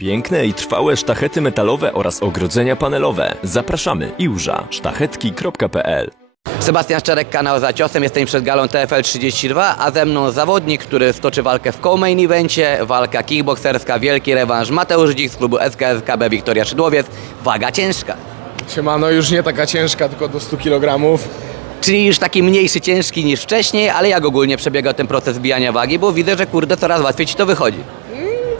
Piękne i trwałe sztachety metalowe oraz ogrodzenia panelowe. Zapraszamy iłża sztachetki.pl Sebastian Szczerek, kanał za ciosem, jestem przed galą TFL 32, a ze mną zawodnik, który stoczy walkę w co-main evencie, walka kickbokserska, wielki rewanż, Mateusz Dzik z klubu SKSKB Wiktoria Szydłowiec, waga ciężka. Siemano, już nie taka ciężka, tylko do 100 kg. Czyli już taki mniejszy, ciężki niż wcześniej, ale jak ogólnie przebiega ten proces bijania wagi, bo widzę, że kurde coraz łatwiej Ci to wychodzi.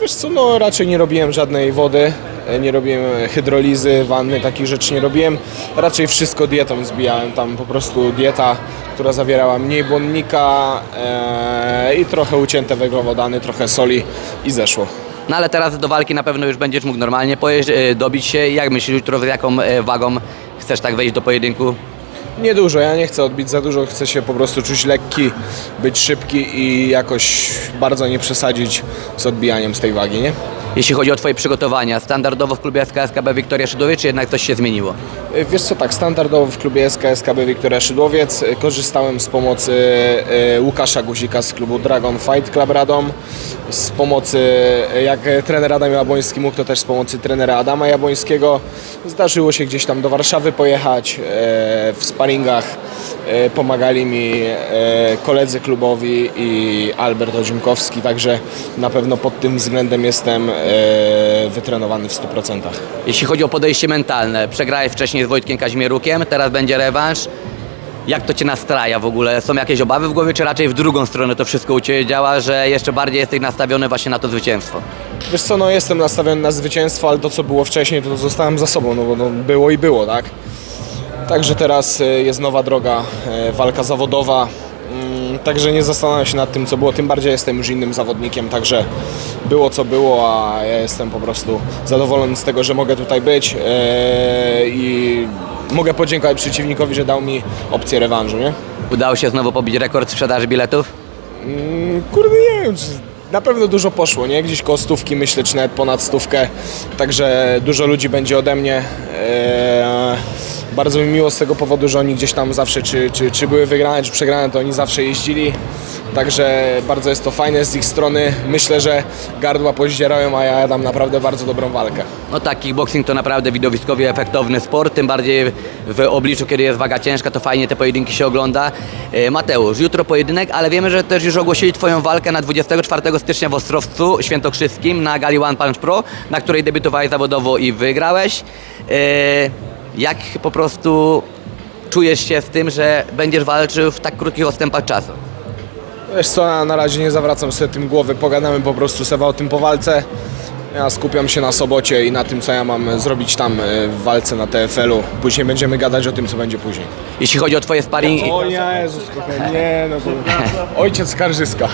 Wiesz co, no raczej nie robiłem żadnej wody, e, nie robiłem hydrolizy, wanny, takich rzeczy nie robiłem. Raczej wszystko dietą zbijałem, tam po prostu dieta, która zawierała mniej błonnika e, i trochę ucięte węglowodany, trochę soli i zeszło. No ale teraz do walki na pewno już będziesz mógł normalnie pojeść, e, dobić się. Jak myślisz jutro, z jaką wagą chcesz tak wejść do pojedynku? Niedużo, ja nie chcę odbić za dużo, chcę się po prostu czuć lekki, być szybki i jakoś bardzo nie przesadzić z odbijaniem z tej wagi, nie? Jeśli chodzi o Twoje przygotowania, standardowo w klubie SKSKB Wiktoria Szydłowiec, czy jednak coś się zmieniło? Wiesz co, tak, standardowo w klubie SKSKB Wiktoria Szydłowiec e, korzystałem z pomocy e, Łukasza Guzika z klubu Dragon Fight Club Radom, z pomocy, jak trener Adam Jabłoński mógł, to też z pomocy trenera Adama Jabłońskiego. Zdarzyło się gdzieś tam do Warszawy pojechać e, w sparingach. e, Pomagali mi e, koledzy klubowi i Albert Odziemkowski, także na pewno pod tym względem jestem wytrenowany w 100%. Jeśli chodzi o podejście mentalne, przegrałeś wcześniej z Wojtkiem Kaźmierzukiem, teraz będzie rewanż. Jak to Cię nastraja w ogóle? Są jakieś obawy w głowie, czy raczej w drugą stronę to wszystko u Ciebie działa, że jeszcze bardziej jesteś nastawiony właśnie na to zwycięstwo? Wiesz co, no jestem nastawiony na zwycięstwo, ale to co było wcześniej, to zostałem za sobą, no bo no, było i było, tak? Także teraz y, jest nowa droga, y, walka zawodowa, także nie zastanawiam się nad tym co było, tym bardziej jestem już innym zawodnikiem, także było co było, a ja jestem po prostu zadowolony z tego, że mogę tutaj być y, i mogę podziękować przeciwnikowi, że dał mi opcję rewanżu, nie? Udało się znowu pobić rekord sprzedaży biletów? Mm, Kurde, nie wiem, na pewno dużo poszło, nie? Gdzieś koło stówki, myślę, czy nawet ponad stówkę, także dużo ludzi będzie ode mnie. Eee, bardzo mi miło z tego powodu, że oni gdzieś tam zawsze, czy, czy, czy były wygrane, czy przegrane, to oni zawsze jeździli. Także bardzo jest to fajne z ich strony. Myślę, że gardła pozdzierają, a ja dam naprawdę bardzo dobrą walkę. No tak, kickboxing to naprawdę widowiskowy, efektowny sport, tym bardziej w obliczu, kiedy jest waga ciężka, to fajnie te pojedynki się ogląda. E, Mateusz, jutro pojedynek, ale wiemy, że też już ogłosili Twoją walkę na 24 stycznia w Ostrowcu Świętokrzyskim na gali One Punch Pro, na której debiutowałeś zawodowo i wygrałeś. Jak po prostu czujesz się z tym, że będziesz walczył w tak krótkich odstępach czasu? Wiesz co, na razie nie zawracam sobie tym głowy, pogadamy po prostu sobie o tym po walce. Ja skupiam się na sobocie i na tym, co ja mam zrobić tam e, w walce na TFL-u. Później będziemy gadać o tym, co będzie później. Jeśli chodzi o Twoje sparring, O Jezus, nie no to... Ojciec Skarżyska.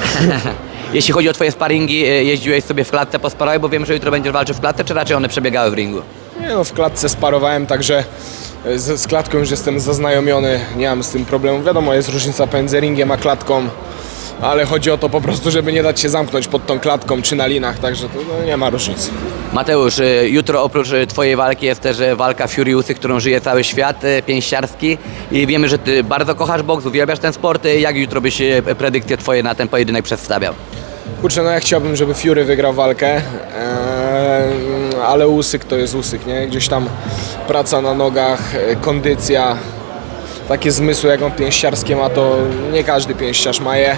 jeśli chodzi o Twoje sparingi, e, jeździłeś sobie w klatce po sparowaniu, bo wiem, że jutro będziesz walczył w klatce, czy raczej one przebiegały w ringu? Nie no, w klatce sparowałem, także e, z, z klatką już jestem zaznajomiony, nie mam z tym problemu. Wiadomo, jest różnica pomiędzy ringiem a klatką, ale chodzi o to po prostu, żeby nie dać się zamknąć pod tą klatką czy na linach, także to no, nie ma różnicy. Mateusz, y, jutro oprócz y, Twojej walki jest też y, walka Furiusy, którą żyje cały świat, y, pięściarski i wiemy, że Ty bardzo kochasz boks, uwielbiasz ten sport. Y, Jak jutro byś y, predykcje Twoje na ten pojedynek przedstawiał? Kurczę, no ja chciałbym, żeby Fury wygrał walkę, eee, ale Usyk to jest Usyk, nie? Gdzieś tam praca na nogach, e, kondycja, takie zmysły jak on pięściarskie ma, to nie każdy pięściarz ma je.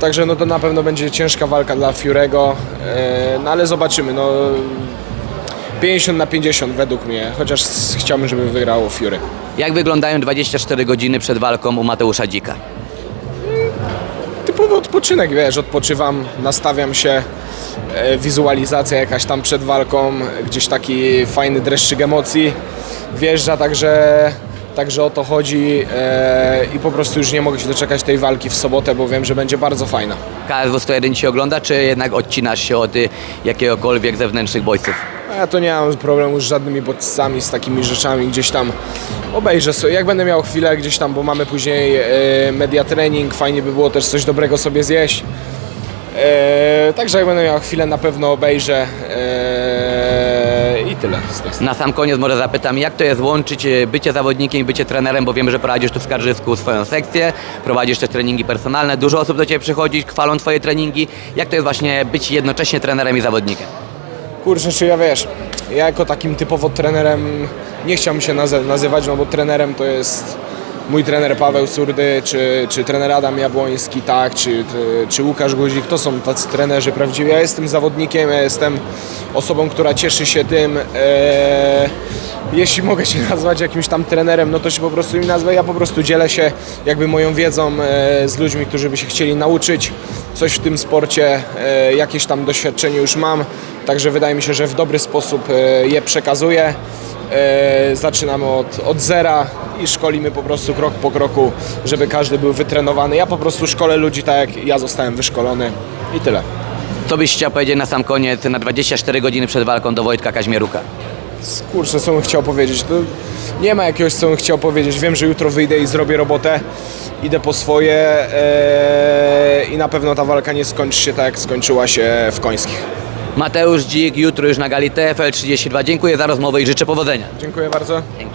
Także no to na pewno będzie ciężka walka dla Furego, eee, no ale zobaczymy, no 50 na 50 według mnie, chociaż chciałbym, żeby wygrało Fury. Jak wyglądają 24 godziny przed walką u Mateusza Dzika? typowy odpoczynek, wiesz, odpoczywam, nastawiam się, e, wizualizacja jakaś tam przed walką, gdzieś taki fajny dreszczyk emocji wjeżdża, także, także o to chodzi e, i po prostu już nie mogę się doczekać tej walki w sobotę, bo wiem, że będzie bardzo fajna. KSW 101 Ci ogląda, czy jednak odcinasz się od y, jakiegokolwiek zewnętrznych bodźców? A Ja to nie mam problemu z żadnymi bodźcami, z takimi rzeczami, gdzieś tam obejrzę sobie, jak będę miał chwilę gdzieś tam, bo mamy później e, media trening, fajnie by było też coś dobrego sobie zjeść. E, także jak będę miał chwilę, na pewno obejrzę e, tyle z tej strony. Na sam koniec może zapytam, jak to jest łączyć e, bycie zawodnikiem i bycie trenerem, bo wiem, że prowadzisz tu w Skarżysku swoją sekcję, prowadzisz też treningi personalne, dużo osób do Ciebie przychodzi, chwalą Twoje treningi. Jak to jest właśnie być jednocześnie trenerem i zawodnikiem? Kurczę, czy ja wiesz, ja jako takim typowo trenerem nie chciałbym się nazy- nazywać, no bo trenerem to jest mój trener Paweł Surdy, czy, czy trener Adam Jabłoński, tak, czy, czy Łukasz Guzik, to są tacy trenerzy prawdziwi. Ja jestem zawodnikiem, ja jestem osobą, która cieszy się tym, e, jeśli mogę się nazwać jakimś tam trenerem, no to się po prostu im nazwę. Ja po prostu dzielę się jakby moją wiedzą e, z ludźmi, którzy by się chcieli nauczyć coś w tym sporcie, e, jakieś tam doświadczenie już mam, także wydaje mi się, że w dobry sposób e, je przekazuję. E, Zaczynamy od, od zera i szkolimy po prostu krok po kroku, żeby każdy był wytrenowany. Ja po prostu szkolę ludzi tak, jak ja zostałem wyszkolony i tyle. Co byś chciał powiedzieć na sam koniec, na 24 godziny przed walką do Wojtka Kaźmieruka? Kurczę, co bym chciał powiedzieć? To nie ma jakiegoś, co bym chciał powiedzieć. Wiem, że jutro wyjdę i zrobię robotę. Idę po swoje e, i na pewno ta walka nie skończy się tak, jak skończyła się w Końskich. Mateusz Dzik, jutro już na gali TFL 32. Dziękuję za rozmowę i życzę powodzenia. Dziękuję bardzo. Dzięki.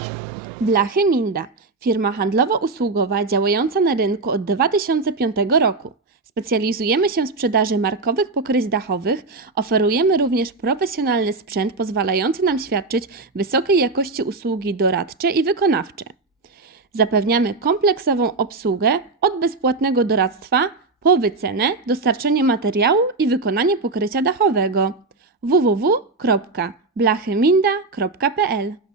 Blachy Minda, firma handlowo-usługowa działająca na rynku od 2005 roku. Specjalizujemy się w sprzedaży markowych pokryć dachowych, oferujemy również profesjonalny sprzęt pozwalający nam świadczyć wysokiej jakości usługi doradcze i wykonawcze. Zapewniamy kompleksową obsługę od bezpłatnego doradztwa po wycenę, dostarczenie materiału i wykonanie pokrycia dachowego. www.blachyminda.pl